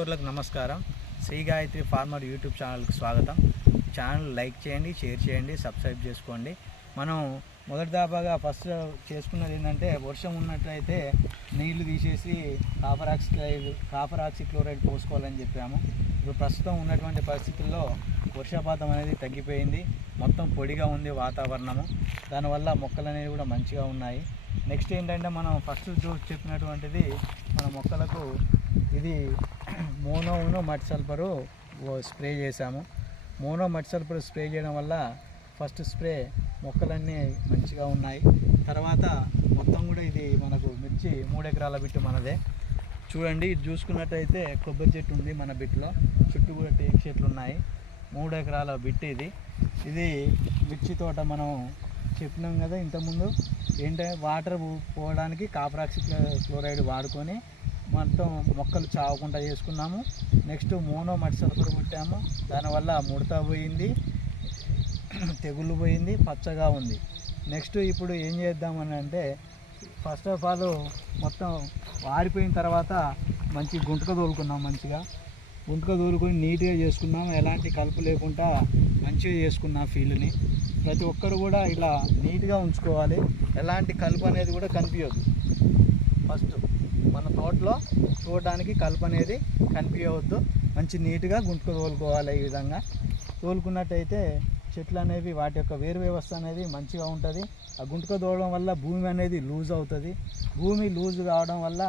రైతులకు నమస్కారం. Shri Gayatri farmer YouTube ఛానల్కి స్వాగతం. ఛానల్ లైక్ చేయండి షేర్ చేయండి సబ్స్క్రైబ్ చేసుకోండి. మనం మొదటి దాబాగా ఫస్ట్ చేసుకున్నది ఏంటంటే వర్షం ఉన్నట్లయితే నీళ్ళు తీసేసి కాపర్ ఆక్సిక్లైడ్ కాపర్ ఆక్సిక్లోరైడ్ పోసుకోవాలని చెప్పాము. ఇప్పుడు ప్రస్తుతం ఉన్నటువంటి పరిస్థితుల్లో వర్షపాతం అనేది తగ్గిపోయింది. మొత్తం పొడిగా ఉంది వాతావరణము. దానివల్ల మొక్కలు అనేవి కూడా మంచిగా ఉన్నాయి. నెక్స్ట్ ఏంటంటే మనం ఫస్ట్ చూ- చెప్పినటువంటిది మన మొక్కలకు ఇది మోనోను మట్టి సల్ఫరు ఓ స్ప్రే చేశాము. మోనో మట్టి సల్ఫర్ స్ప్రే చేయడం వల్ల ఫస్ట్ స్ప్రే మొక్కలన్నీ మంచిగా ఉన్నాయి. తర్వాత మొత్తం కూడా ఇది మనకు మిర్చి మూడు ఎకరాల బిట్టు మనదే. చూడండి ఇది చూసుకున్నట్టయితే కొబ్బరి చెట్టు ఉంది మన బిట్లో. చుట్టూ కూడా టేక్ చెట్లు ఉన్నాయి. మూడు ఎకరాల బిట్టు ఇది. ఇది మిర్చి తోట మనం చెప్పినాం కదా ఇంతకుముందు. ఏంటంటే వాటర్ పోవడానికి కాపరాక్సి క్లోరైడ్ వాడుకొని మొత్తం మొక్కలు చావకుండా చేసుకున్నాము. నెక్స్ట్ మోనో మట్టి సల్ఫర్ కొట్టాము. దానివల్ల ముడత పోయింది. తెగుళ్ళు పోయింది. పచ్చగా ఉంది. నెక్స్ట్ ఇప్పుడు ఏం చేద్దామని అంటే ఫస్ట్ ఆఫ్ ఆల్ మొత్తం వారిపోయిన తర్వాత మంచి గుంటక తోలుకున్నాం మంచిగా. గుంటక తోలుకొని నీట్గా చేసుకున్నాం. ఎలాంటి కలుపు లేకుండా మంచిగా చేసుకున్నాం ఫీల్డ్ని. ప్రతి ఒక్కరు కూడా ఇలా నీట్గా ఉంచుకోవాలి. ఎలాంటి కలుపు అనేది కూడా కనిపించదు. ఫస్ట్ మన తోటలో చూడడానికి కలుపు అనేది కనిపించవద్దు. మంచి నీట్గా గుంటుకు తోలుకోవాలి ఈ విధంగా. తోలుకున్నట్టయితే చెట్లు అనేవి వాటి యొక్క వేరు వ్యవస్థ అనేది మంచిగా ఉంటుంది. ఆ గుంటక తోలడం వల్ల భూమి అనేది లూజ్ అవుతుంది. భూమి లూజ్ కావడం వల్ల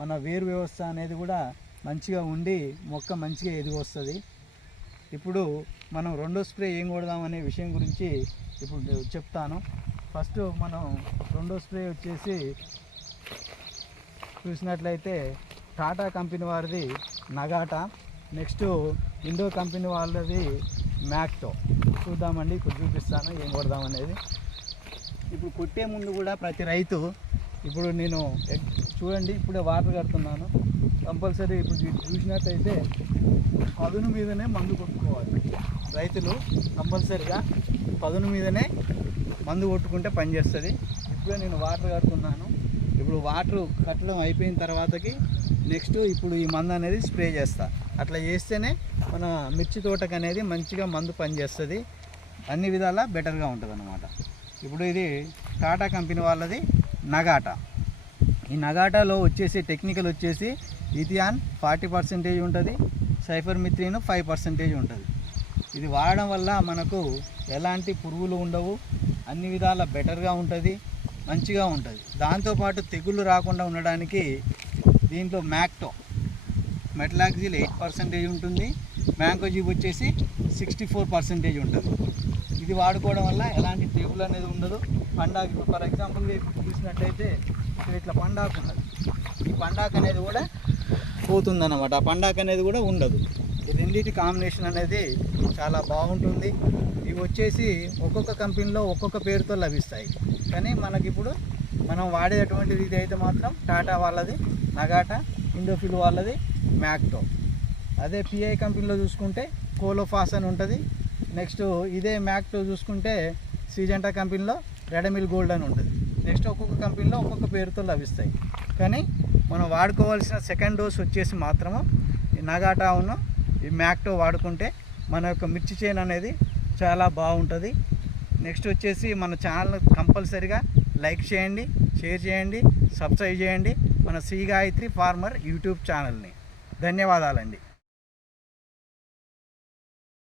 మన వేరు వ్యవస్థ అనేది కూడా మంచిగా ఉండి మొక్క మంచిగా ఎదిగొస్తుంది ఇప్పుడు మనం రెండో స్ప్రే ఏం కొడదాం అనే విషయం గురించి ఇప్పుడు చెప్తాను. ఫస్ట్ మనం రెండో స్ప్రే వచ్చేసి చూసినట్లయితే టాటా కంపెనీ వారిది నగాటా. నెక్స్ట్ ఇండో కంపెనీ వాళ్ళది మ్యాక్టో. చూద్దామండి ఇప్పుడు చూపిస్తాను ఏం కొడదాం అనేది. ఇప్పుడు కొట్టే ముందు కూడా ప్రతి రైతు ఇప్పుడు నేను చూడండి ఇప్పుడే వాటర్ కడుతున్నాను. కంపల్సరీ ఇప్పుడు చూసినట్టయితే పదును మీదనే మందు కొట్టుకోవాలి. రైతులు కంపల్సరీగా పదును మీదనే మందు కొట్టుకుంటే పనిచేస్తుంది ఇప్పుడే నేను వాటర్ కడుతున్నాను. ఇప్పుడు వాటర్ కట్టడం అయిపోయిన తర్వాతకి నెక్స్ట్ ఇప్పుడు ఈ మందు అనేది స్ప్రే చేస్తా. అట్లా చేస్తేనే మన మిర్చి తోటకు అనేది మంచిగా మందు పనిచేస్తుంది. అన్ని విధాలా బెటర్గా ఉంటుంది అన్నమాట ఇప్పుడు ఇది టాటా కంపెనీ వాళ్ళది నగాటా. ఈ నగాటాలో వచ్చేసి టెక్నికల్ వచ్చేసి ఇథియాన్ ఫార్టీ పర్సెంటేజ్ ఉంటుంది సైఫర్ మిత్రిన్ ఫైవ్ పర్సెంటేజ్ ఉంటుంది. ఇది వాడడం వల్ల మనకు ఎలాంటి పురుగులు ఉండవు అన్ని విధాల బెటర్గా ఉంటుంది. మంచిగా ఉంటుంది. దాంతోపాటు తెగుళ్ళు రాకుండా ఉండడానికి దీంట్లో మ్యాక్టో మెటలాక్జిల్ ఎయిట్ పర్సెంటేజ్ ఉంటుంది. మ్యాంకోజీబ్ వచ్చేసి సిక్స్టీ ఫోర్ పర్సెంటేజ్ ఉంటుంది. ఇది వాడుకోవడం వల్ల ఎలాంటి తెగులు అనేది ఉండదు. పండాకి ఫర్ ఎగ్జాంపుల్ చూసినట్టయితే ఇక్కడ ఇట్లా పండాకు ఉన్నది. ఈ పండాకు అనేది కూడా పోతుందన్నమాట. ఆ పండాకు అనేది కూడా ఉండదు. ఈ రెండింటి కాంబినేషన్ అనేది చాలా బాగుంటుంది. ఇవి వచ్చేసి ఒక్కొక్క కంపెనీలో ఒక్కొక్క పేరుతో లభిస్తాయి. కానీ మనకి ఇప్పుడు మనం వాడేటువంటిది ఇది అయితే మాత్రం టాటా వాళ్ళది నగాటా ఇండోఫిల్ వాళ్ళది మ్యాక్టో. అదే పిఐ కంపెనీలో చూసుకుంటే కోలోఫాస్ అని ఉంటుంది. నెక్స్ట్ ఇదే మ్యాక్టో చూసుకుంటే సీజెంటా కంపెనీలో రెడమిల్ గోల్డ్ అని ఉంటుంది. నెక్స్ట్ ఒక్కొక్క కంపెనీలో ఒక్కొక్క పేరుతో లభిస్తాయి. కానీ మనం వాడుకోవాల్సిన సెకండ్ డోస్ వచ్చేసి మాత్రము ఈ నగాటా ఈ మ్యాక్టో వాడుకుంటే మన యొక్క మిర్చి చేను అనేది చాలా బాగుంటుంది. నెక్స్ట్ వచ్చేసి మన ఛానల్ కంపల్సరిగా లైక్ చేయండి షేర్ చేయండి సబ్స్క్రైబ్ చేయండి మన శ్రీ గాయత్రి ఫార్మర్ యూట్యూబ్ ఛానల్ని. ధన్యవాదాలండి.